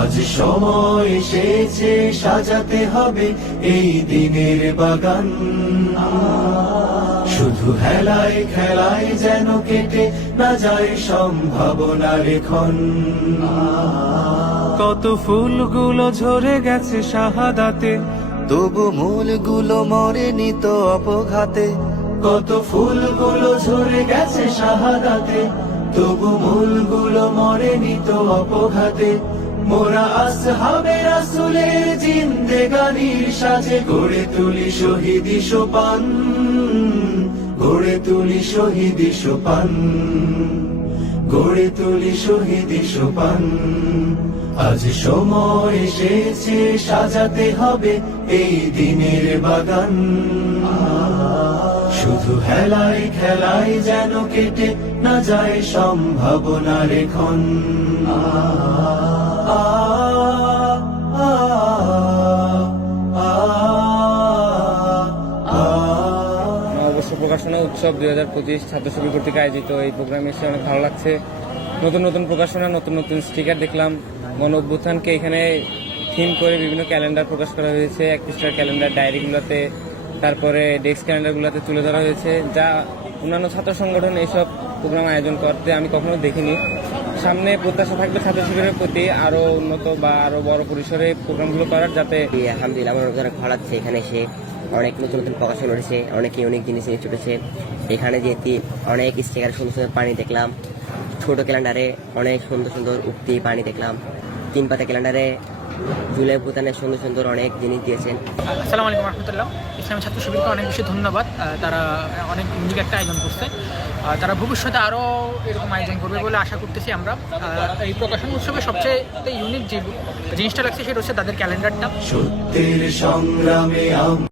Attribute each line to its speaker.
Speaker 1: আজ সময় এসেছে, সাজাতে হবে এই দিনের বাগান। শুধু হেলায় খেলায় যেন কেটে না যায় সম্ভাবনার ক্ষণ
Speaker 2: কত ফুলগুলো ঝরে গেছে শাহাদাতে,
Speaker 3: তবু মূলগুলো মরে নিত অপঘাতে।
Speaker 1: কত ফুলগুলো ঝরে গেছে শাহাদাতে, তবু মূলগুলো মরে নিত অপঘাতে। গড়ে তুলি গড়ে তুলি গড়ে তুলি আজ সময় এসেছে, সাজাতে হবে এই দিনের বাগান। শুধু হেলায় খেলায় যেন কেটে না যায় সম্ভাবনার ক্ষণ
Speaker 4: প্রকাশনা উৎসব দুই হাজার পঁচিশ ছাত্র শিবির কর্তৃক আয়োজিত এই প্রোগ্রামে এসে অনেক ভালো লাগছে নতুন নতুন প্রকাশনা নতুন নতুন স্টিকার দেখলাম মন অভ্যুত্থানকে এখানে থিম করে বিভিন্ন ক্যালেন্ডার প্রকাশ করা হয়েছে এক পৃষ্ঠার ক্যালেন্ডার ডায়েরিগুলোতে তারপরে ডেস্ক ক্যালেন্ডারগুলোতে তুলে ধরা হয়েছে যা অন্যান্য ছাত্র সংগঠন এইসব প্রোগ্রাম আয়োজন করতে আমি কখনো দেখিনি সামনে প্রত্যাশা থাকবে ছাত্র শিবিরের প্রতি আরও উন্নত বা আরও বড় পরিসরে প্রোগ্রামগুলো করার যাতে
Speaker 5: আলহামদুলিল্লাহ, আমার অনেক ভালো এখানে এসে। অনেক নতুন নতুন প্রকাশন উঠেছে অনেক ইউনিক জিনিস নিয়ে চলেছে। এখানে যেতে অনেক স্টিকার সুন্দর সুন্দর পানি দেখলাম। ছোট ক্যালেন্ডারে অনেক সুন্দর সুন্দর উক্তি পানি দেখলাম। তিন পাতা ক্যালেন্ডারে জুলাই ভুতানের সুন্দর সুন্দর অনেক জিনিস দিয়েছেন।
Speaker 6: আসসালামু আলাইকুম রহমতুল্লাহ। ইসলামী ছাত্র শিবিরকে অনেক বেশি ধন্যবাদ তারা অনেক মিউজিক একটা আয়োজন করছে। তারা ভবিষ্যতে আরও এরকম আয়োজন করবে বলে আশা করতেছি আমরা। এই প্রকাশন উৎসবে সবচেয়ে ইউনিক যে জিনিসটা লাগছে সেটা হচ্ছে তাদের ক্যালেন্ডারটা।
Speaker 1: সত্যের সংগ্রামে আম